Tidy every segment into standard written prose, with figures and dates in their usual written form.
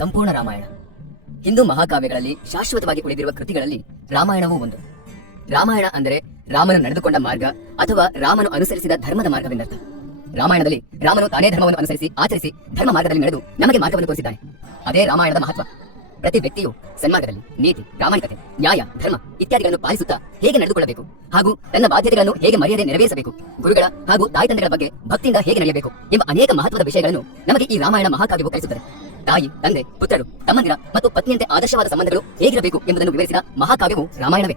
ಸಂಪೂರ್ಣ ರಾಮಾಯಣ. ಹಿಂದೂ ಮಹಾಕಾವ್ಯಗಳಲ್ಲಿ ಶಾಶ್ವತವಾಗಿ ಉಳಿದಿರುವ ಕೃತಿಗಳಲ್ಲಿ ರಾಮಾಯಣವೂ ಒಂದು. ರಾಮಾಯಣ ಅಂದರೆ ರಾಮನು ನಡೆದುಕೊಂಡ ಮಾರ್ಗ ಅಥವಾ ರಾಮನು ಅನುಸರಿಸಿದ ಧರ್ಮದ ಮಾರ್ಗವೆಂದರ್ಥ. ರಾಮಾಯಣದಲ್ಲಿ ರಾಮನು ತಾನೇ ಧರ್ಮವನ್ನು ಅನುಸರಿಸಿ ಆಚರಿಸಿ ಧರ್ಮ ಮಾರ್ಗದಲ್ಲಿ ನಡೆದು ನಮಗೆ ಮಾರ್ಗವನ್ನು ತೋರಿಸಿದ್ದಾನೆ. ಅದೇ ರಾಮಾಯಣದ ಮಹತ್ವ. ಪ್ರತಿ ವ್ಯಕ್ತಿಯು ಸನ್ಮಾರ್ಗದಲ್ಲಿ ನೀತಿ, ಪ್ರಾಮಾಣಿಕತೆ, ನ್ಯಾಯ, ಧರ್ಮ ಇತ್ಯಾದಿಗಳನ್ನು ಪಾಲಿಸುತ್ತಾ ಹೇಗೆ ನಡೆದುಕೊಳ್ಳಬೇಕು ಹಾಗೂ ತನ್ನ ಬಾಧ್ಯತೆಗಳನ್ನು ಹೇಗೆ ಮರ್ಯಾದೆ ನೆರವೇರಿಸಬೇಕು, ಗುರುಗಳ ಹಾಗೂ ತಾಯಿ ತಂದೆಗಳ ಬಗ್ಗೆ ಭಕ್ತಿಯಿಂದ ಹೇಗೆ ನಡೆಯಬೇಕು ಎಂಬ ಅನೇಕ ಮಹತ್ವದ ವಿಷಯಗಳನ್ನು ನಮಗೆ ಈ ರಾಮಾಯಣ ಮಹಾಕಾವ್ಯವು ಕಲಿಸುತ್ತದೆ. ತಾಯಿ, ತಂದೆ, ಪುತ್ರರು, ತಮ್ಮಂದಿರ ಮತ್ತು ಪತ್ನಿಯಂತೆ ಆದರ್ಶವಾದ ಸಂಬಂಧಗಳು ಹೇಗಿರಬೇಕು ಎಂಬುದನ್ನು ವಿವರಿಸಿದ ಮಹಾಕಾವ್ಯವು ರಾಮಾಯಣವೇ.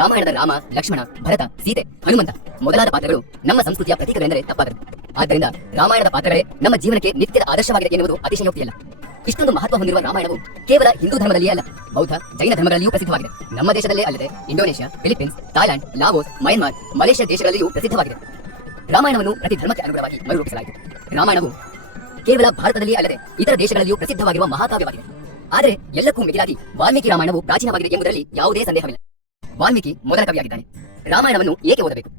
ರಾಮಾಯಣದ ರಾಮ, ಲಕ್ಷ್ಮಣ, ಭರತ, ಸೀತೆ, ಹನುಮಂತ ಮೊದಲಾದ ಪಾತ್ರಗಳು ನಮ್ಮ ಸಂಸ್ಕೃತಿಯ ಪ್ರತೀಕಗಳೆಂದರೆ ತಪ್ಪಾಗದು. ಆದ್ದರಿಂದ ರಾಮಾಯಣದ ಪಾತ್ರಗಳೇ ನಮ್ಮ ಜೀವನಕ್ಕೆ ನಿತ್ಯದ ಆದರ್ಶವಾಗಿದೆ ಎನ್ನುವುದು ಅತಿಶಯೋಕ್ತಿಯಲ್ಲ. ಇಷ್ಟೊಂದು ಮಹತ್ವ ಹೊಂದಿರುವ ರಾಮಾಯಣವು ಕೇವಲ ಹಿಂದೂ ಧರ್ಮದಲ್ಲಿಯೇ ಅಲ್ಲ, ಬೌದ್ಧ, ಜೈನ ಧರ್ಮಗಳಲ್ಲಿಯೂ ಪ್ರಸಿದ್ಧವಾಗಿದೆ. ನಮ್ಮ ದೇಶದಲ್ಲೇ ಅಲ್ಲದೆ Indonesia, Philippines, Thailand, Laos, Myanmar, Malaysia ದೇಶಗಳಲ್ಲಿಯೂ ಪ್ರಸಿದ್ಧವಾಗಿದೆ. ರಾಮಾಯಣವನ್ನು ಪ್ರತಿ ಧರ್ಮಕ್ಕೆ ಅನುಗುಣವಾಗಿ ಮರುರೂಪಿಸಲಾಯಿತು. ರಾಮಾಯಣವು ಕೇವಲ ಭಾರತದಲ್ಲಿ ಅಲ್ಲದೆ ಇತರ ದೇಶಗಳಲ್ಲಿಯೂ ಪ್ರಸಿದ್ಧವಾಗಿರುವ ಮಹಾಕಾವ್ಯವಾಗಿದೆ. ಆದರೆ ಎಲ್ಲಕ್ಕೂ ಮಿಗಿಲಾಗಿ ವಾಲ್ಮೀಕಿ ರಾಮಾಯಣವು ಪ್ರಾಚೀನವಾಗಿದೆ ಎಂಬುದರಲ್ಲಿ ಯಾವುದೇ ಸಂದೇಹವಿಲ್ಲ. ವಾಲ್ಮೀಕಿ ಮೊದಲ ಕವಿಯಾಗಿದ್ದಾನೆ. ರಾಮಾಯಣವನ್ನು ಏಕೆ ಓದಬೇಕು?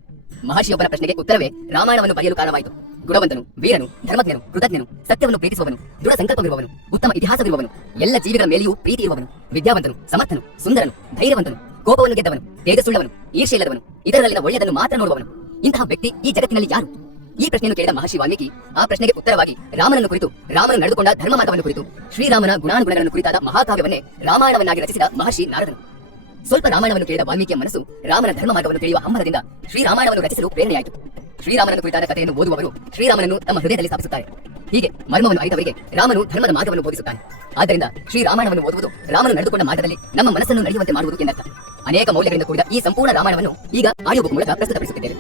ಮಹರ್ಷಿಯೊಬ್ಬರ ಪ್ರಶ್ನೆಗೆ ಉತ್ತರವೇ ರಾಮಾಯಣವನ್ನು ಬರೆಯಲು ಕಾರಣವಾಯಿತು. ಗುಣವಂತನು, ವೀರನು, ಧರ್ಮಜ್ಞನು, ಕೃತಜ್ಞನು, ಸತ್ಯವನ್ನು ಪ್ರೀತಿಸುವವನು, ದೃಢ ಸಂಕಲ್ಪವಿರುವವನು, ಉತ್ತಮ ಇತಿಹಾಸವಿರುವವನು, ಎಲ್ಲ ಜೀವಿಗಳ ಮೇಲೆಯೂ ಪ್ರೀತಿ ಇರುವವನು, ವಿದ್ಯಾವಂತನು, ಸಮರ್ಥನು, ಸುಂದರನು, ಧೈರ್ಯವಂತನು, ಕೋಪವನ್ನು ಗೆದ್ದವನು, ತೇಜಸ್ಸುಳ್ಳವನು, ಈರ್ಷೆ ಇಲ್ಲದವನು, ಇದರಲ್ಲಿನ ಒಳ್ಳೆಯದನ್ನು ಮಾತ್ರ ನೋಡುವವನು, ಇಂತಹ ವ್ಯಕ್ತಿ ಈ ಜಗತ್ತಿನಲ್ಲಿ ಯಾರು? ಈ ಪ್ರಶ್ನೆಯನ್ನು ಕೇಳಿದ ಮಹರ್ಷಿ ವಾಲ್ಮೀಕಿ ಆ ಪ್ರಶ್ನೆಗೆ ಉತ್ತರವಾಗಿ ರಾಮನನ್ನು ಕುರಿತು, ರಾಮನು ನಡೆದುಕೊಂಡ ಧರ್ಮ ಮಾರ್ಗವನ್ನು ಕುರಿತು, ಶ್ರೀರಾಮನ ಗುಣಾನುಗುಣಗಳನ್ನು ಕುರಿತಾದ ಮಹಾಕಾವ್ಯವನ್ನೇ ರಾಮಾಯಣವನ್ನಾಗಿ ರಚಿಸಿದ ಮಹರ್ಷಿ ನಾರದನು. ಸ್ವಲ್ಪ ರಾಮಾಯಣವನ್ನು ಕೇಳಿದ ವಾಲ್ಮೀಕಿಯ ಮನಸ್ಸು ರಾಮನ ಧರ್ಮ ಮಾರ್ಗವನ್ನು ತಿಳಿಯುವ ಹಂಬಲದಿಂದ ಶ್ರೀರಾಮಾಯಣವನ್ನು ರಚಿಸಲು ಪ್ರೇರಣೆಯಾಯಿತು. ಶ್ರೀರಾಮನನ್ನು ಕುರಿತಾದ ಕಥೆಯನ್ನು ಓದುವವರು ಶ್ರೀರಾಮನನ್ನು ತಮ್ಮ ಹೃದಯದಲ್ಲಿ ಸ್ಥಾಪಿಸುತ್ತಾರೆ. ಹೀಗೆ ಮರ್ಮವನ್ನು ಅರಿತವರಿಗೆ ರಾಮನು ಧರ್ಮದ ಮಾರ್ಗವನ್ನು ಬೋಧಿಸುತ್ತಾನೆ. ಆದ್ದರಿಂದ ಶ್ರೀರಾಮಾಯಣವನ್ನು ಓದುವುದು ರಾಮನು ನಡೆದುಕೊಂಡ ಮಾರ್ಗದಲ್ಲಿ ನಮ್ಮ ಮನಸ್ಸನ್ನು ನಡೆಯುವಂತೆ ಮಾಡುವುದು ಎಂದರ್ಥ. ಅನೇಕ ಮೌಲ್ಯಗಳಿಂದ ಕೂಡಿದ ಈ ಸಂಪೂರ್ಣ ರಾಮಾಯಣವನ್ನು ಈಗ ಆಡಿಯೋ ಬುಕ್ ಮೂಲಕ ಪ್ರಸ್ತುತಪಡಿಸುತ್ತಿದ್ದೇವೆ.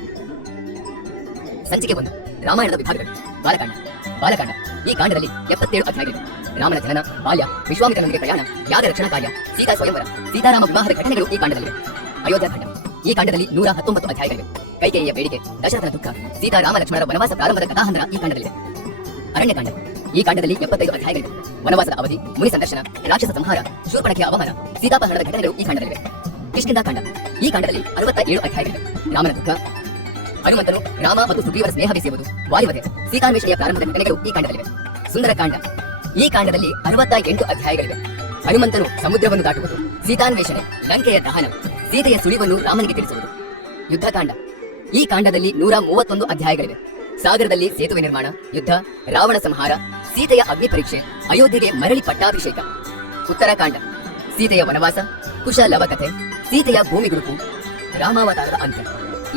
ಸಂಚಿಕೆ 1, ರಾಮಾಯಣದ ವಿಭಾಗಗಳು. ಬಾಲಕಾಂಡ. ಈ ಕಾಂಡದಲ್ಲಿ 77 ಅಧ್ಯಾಯಗಳಿವೆ. ರಾಮನ ಜನನ, ಬಾಲ್ಯ, ವಿಶ್ವಾಮಿತ್ರನೊಂದಿಗೆ ಪ್ರಯಾಣ, ಯಾಗ ರಕ್ಷಣಾ ಕಾರ್ಯ, ಸೀತಾ ಸ್ವಯಂವರ, ಸೀತಾರಾಮ ವಿವಾಹದ ಘಟನೆಗಳು ಈ ಕಾಂಡದಲ್ಲಿವೆ. ಅಯೋಧ್ಯಾಕಾಂಡ. ಈ ಕಾಂಡದಲ್ಲಿ 119 ಅಧ್ಯಾಯಗಳಿವೆ. ಕೈಕೇಯಿಯ ಬೇಡಿಕೆ, ದಶರಥನ ದುಃಖ, ಸೀತಾರಾಮ ಲಕ್ಷ್ಮಣರ ವನವಾಸ ಪ್ರಾರಂಭದ ಕಥಾಹಂದರ ಈ ಕಾಂಡದಲ್ಲಿದೆ. ಅರಣ್ಯಕಾಂಡ. ಈ ಕಾಂಡದಲ್ಲಿ 75 ಅಧ್ಯಾಯಗಳಿವೆ. ವನವಾಸದ ಅವಧಿ, ಮುನಿ ಸಂದರ್ಶನ, ರಾಕ್ಷಸ ಸಂಹಾರ, ಶೂರ್ಪಣಖೆಯ ಅವಮಾನ, ಸೀತಾಪಹರಣದ ಘಟನೆಗಳು ಈ ಕಾಂಡದಲ್ಲಿವೆ. ಕಿಷ್ಕಿಂಧಾಕಾಂಡ. ಈ ಕಾಂಡದಲ್ಲಿ 67 ಅಧ್ಯಾಯಗಳಿವೆ. ರಾಮನ ದುಃಖ, ಹನುಮಂತನು ರಾಮ ಮತ್ತು ಸುಗ್ರೀವರ ಸ್ನೇಹ ಬೆಸೆಯುವುದು, ವಾಲಿವಧೆ, ಸೀತಾನ್ವೇಷಣೆಯ ಪ್ರಾರಂಭದ ಘಟನೆಗಳು ಈ ಕಾಂಡದಲ್ಲಿವೆ. ಸುಂದರಕಾಂಡ. ಈ ಕಾಂಡದಲ್ಲಿ 68 ಅಧ್ಯಾಯಗಳಿವೆ. ಹನುಮಂತನು ಸಮುದ್ರವನ್ನು ದಾಟುವುದು, ಸೀತಾನ್ವೇಷಣೆ, ಲಂಕೆಯ ದಹನ, ಸೀತೆಯ ಸುಳಿವನ್ನು ರಾಮನಿಗೆ ತಿಳಿಸುವುದು. ಯುದ್ಧಕಾಂಡ. ಈ ಕಾಂಡದಲ್ಲಿ 131 ಅಧ್ಯಾಯಗಳಿವೆ. ಸಾಗರದಲ್ಲಿ ಸೇತುವೆ ನಿರ್ಮಾಣ, ಯುದ್ಧ, ರಾವಣ ಸಂಹಾರ, ಸೀತೆಯ ಅಗ್ನಿ ಪರೀಕ್ಷೆ, ಅಯೋಧ್ಯೆಗೆ ಮರಳಿ ಪಟ್ಟಾಭಿಷೇಕ. ಉತ್ತರಕಾಂಡ. ಸೀತೆಯ ವನವಾಸ, ಕುಶ ಲವ ಕಥೆ, ಸೀತೆಯ ಭೂಮಿಗುಡುಪು, ರಾಮಾವತಾರದ ಅಂತ್ಯ.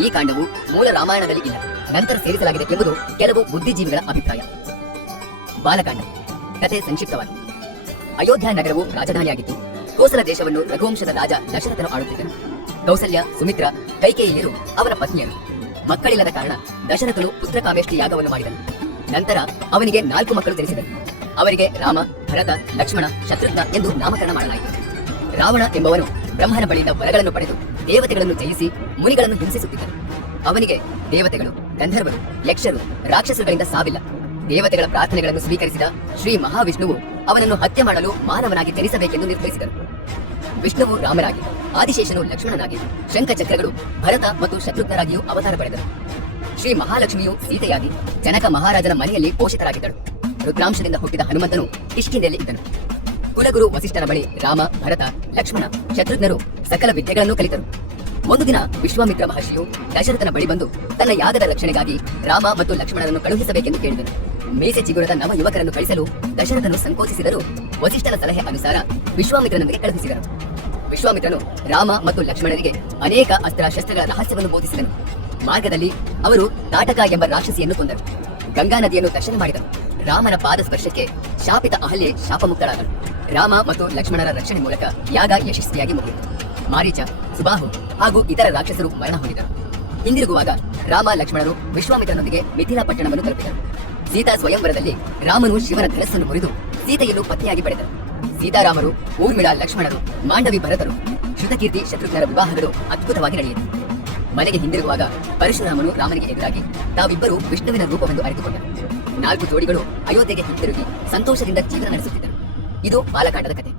ಈ ಕಾಂಡವು ಮೂಲ ರಾಮಾಯಣದಲ್ಲಿ ಇಲ್ಲ, ನಂತರ ಸೇರಿಸಲಾಗಿದೆ ಎಂಬುದು ಕೆಲವು ಬುದ್ಧಿಜೀವಿಗಳ ಅಭಿಪ್ರಾಯ. ಬಾಲಕಾಂಡ. ಕಥೆ ಸಂಕ್ಷಿಪ್ತವಾಗಿ. ಅಯೋಧ್ಯ ನಗರವು ರಾಜಧಾನಿಯಾಗಿತ್ತು. ಕೋಸಲ ದೇಶವನ್ನು ರಘುವಂಶದ ರಾಜ ದಶರಥನು ಆಳುತ್ತಿದ್ದನು. ಕೌಸಲ್ಯ, ಸುಮಿತ್ರ, ಕೈಕೇಯಿಯರು ಅವರ ಪತ್ನಿಯರು. ಮಕ್ಕಳಿಲ್ಲದ ಕಾರಣ ದಶರಥನು ಪುತ್ರಕಾಮೇಷ್ಟಿ ಯಾಗವನ್ನು ಮಾಡಿದನು. ನಂತರ ಅವನಿಗೆ 4 ಮಕ್ಕಳು ಜನಿಸಿದರು. ಅವರಿಗೆ ರಾಮ, ಭರತ, ಲಕ್ಷ್ಮಣ, ಶತ್ರುಘ್ನ ಎಂದು ನಾಮಕರಣ ಮಾಡಲಾಯಿತು. ರಾವಣ ಎಂಬವನು ಬ್ರಹ್ಮನ ಬಳಿಯಿಂದ ವರಗಳನ್ನು ಪಡೆದು ದೇವತೆಗಳನ್ನು ಜಯಿಸಿ ಮುನಿಗಳನ್ನು ಹಿಂಸಿಸುತ್ತಿದ್ದನು. ಅವನಿಗೆ ದೇವತೆಗಳು, ಗಂಧರ್ವರು, ಯಕ್ಷರು, ರಾಕ್ಷಸರುಗಳಿಂದ ಸಾವಿಲ್ಲ. ದೇವತೆಗಳ ಪ್ರಾರ್ಥನೆಗಳನ್ನು ಸ್ವೀಕರಿಸಿದ ಶ್ರೀ ಮಹಾವಿಷ್ಣುವು ಅವನನ್ನು ಹತ್ಯೆ ಮಾಡಲು ಮಾನವನಾಗಿ ಜನಿಸಬೇಕೆಂದು ನಿರ್ಧರಿಸಿದನು. ವಿಷ್ಣುವು ರಾಮರಾಗಿ, ಆದಿಶೇಷನು ಲಕ್ಷ್ಮಣನಾಗಿ, ಶಂಖಚಕ್ರಗಳು ಭರತ ಮತ್ತು ಶತ್ರುಘ್ನರಾಗಿಯೂ ಅವತಾರ ಪಡೆದರು. ಶ್ರೀ ಮಹಾಲಕ್ಷ್ಮಿಯು ಸೀತೆಯಾಗಿ ಜನಕ ಮಹಾರಾಜನ ಮನೆಯಲ್ಲಿ ಪೋಷಿತರಾಗಿದ್ದಳು. ರುದ್ರಾಂಶದಿಂದ ಹುಟ್ಟಿದ ಹನುಮಂತನು ಕಿಷ್ಕಿಂಧೆಯಲ್ಲಿ ಇದ್ದನು. ಕುಲಗುರು ವಸಿಷ್ಠರ ಬಳಿ ರಾಮ, ಭರತ, ಲಕ್ಷ್ಮಣ, ಶತ್ರುಘ್ನರು ಸಕಲ ವಿದ್ಯೆಗಳನ್ನು ಕಲಿತರು. ಒಂದು ದಿನ ವಿಶ್ವಾಮಿತ್ರ ಮಹರ್ಷಿಯು ದಶರಥನ ಬಳಿ ಬಂದು ತನ್ನ ಯಾಗದ ರಕ್ಷಣೆಗಾಗಿ ರಾಮ ಮತ್ತು ಲಕ್ಷ್ಮಣರನ್ನು ಕಳುಹಿಸಬೇಕೆಂದು ಕೇಳಿದನು. ಮೀಸೆ ಚಿಗುರದ ನವ ಯುವಕರನ್ನು ಕಳಿಸಲು ದಶರಥನು ಸಂಕೋಚಿಸಿದರೂ ವಸಿಷ್ಠರ ಸಲಹೆ ಅನುಸಾರ ವಿಶ್ವಾಮಿತ್ರನೊಂದಿಗೆ ಕಳುಹಿಸಿದರು. ವಿಶ್ವಾಮಿತ್ರನು ರಾಮ ಮತ್ತು ಲಕ್ಷ್ಮಣರಿಗೆ ಅನೇಕ ಅಸ್ತ್ರ ಶಸ್ತ್ರಗಳ ರಹಸ್ಯವನ್ನು ಬೋಧಿಸಿದನು. ಮಾರ್ಗದಲ್ಲಿ ಅವರು ತಾಟಕ ಎಂಬ ರಾಕ್ಷಸಿಯನ್ನು ಕೊಂದರು. ಗಂಗಾ ನದಿಯನ್ನು ದರ್ಶನ ಮಾಡಿದರು. ರಾಮನ ಪಾದ ಸ್ಪರ್ಶಕ್ಕೆ ಶಾಪಿತ ಅಹಲ್ಯೆ ಶಾಪಮುಕ್ತರಾದರು. ರಾಮ ಮತ್ತು ಲಕ್ಷ್ಮಣರ ರಕ್ಷಣೆ ಮೂಲಕ ಯಾಗ ಯಶಸ್ವಿಯಾಗಿ ಮುಗಿಯಿತು. ಮಾರೀಚ, ಸುಬಾಹು ಹಾಗೂ ಇತರ ರಾಕ್ಷಸರು ಮರಣ ಹೊಂದಿದರು. ಹಿಂದಿರುಗುವಾಗ ರಾಮ, ಲಕ್ಷ್ಮಣರು ವಿಶ್ವಾಮಿತ್ರನೊಂದಿಗೆ ಮಿಥಿಲಾ ಪಟ್ಟಣವನ್ನು ತಲುಪಿದರು. ಸೀತಾ ಸ್ವಯಂವರದಲ್ಲಿ ರಾಮನು ಶಿವನ ಧನಸ್ಸನ್ನು ಮುರಿದು ಸೀತೆಯನ್ನು ಪತ್ನಿಯಾಗಿ ಪಡೆದರು. ಸೀತಾರಾಮರು, ಊರ್ಮಿಳಾ ಲಕ್ಷ್ಮಣರು, ಮಾಂಡವಿ ಭರತರು, ಶ್ರುತಕೀರ್ತಿ ಶತ್ರುಘ್ನರ ವಿವಾಹಗಳು ಅದ್ಭುತವಾಗಿ ನಡೆಯಿತು. ಮನೆಗೆ ಹಿಂದಿರುಗುವಾಗ ಪರಶುರಾಮನು ರಾಮನಿಗೆ ಎದುರಾಗಿ ತಾವಿಬ್ಬರು ವಿಷ್ಣುವಿನ ರೂಪವೆಂದು ಅರಿತುಕೊಂಡರು. 4 ಜೋಡಿಗಳು ಅಯೋಧ್ಯೆಗೆ ಹಿಂತಿರುಗಿ ಸಂತೋಷದಿಂದ ಜೀವನ ನಡೆಸುತ್ತಿದ್ದರು. ಇದು ಬಾಲಕಾಂಡದ ಕಥೆ.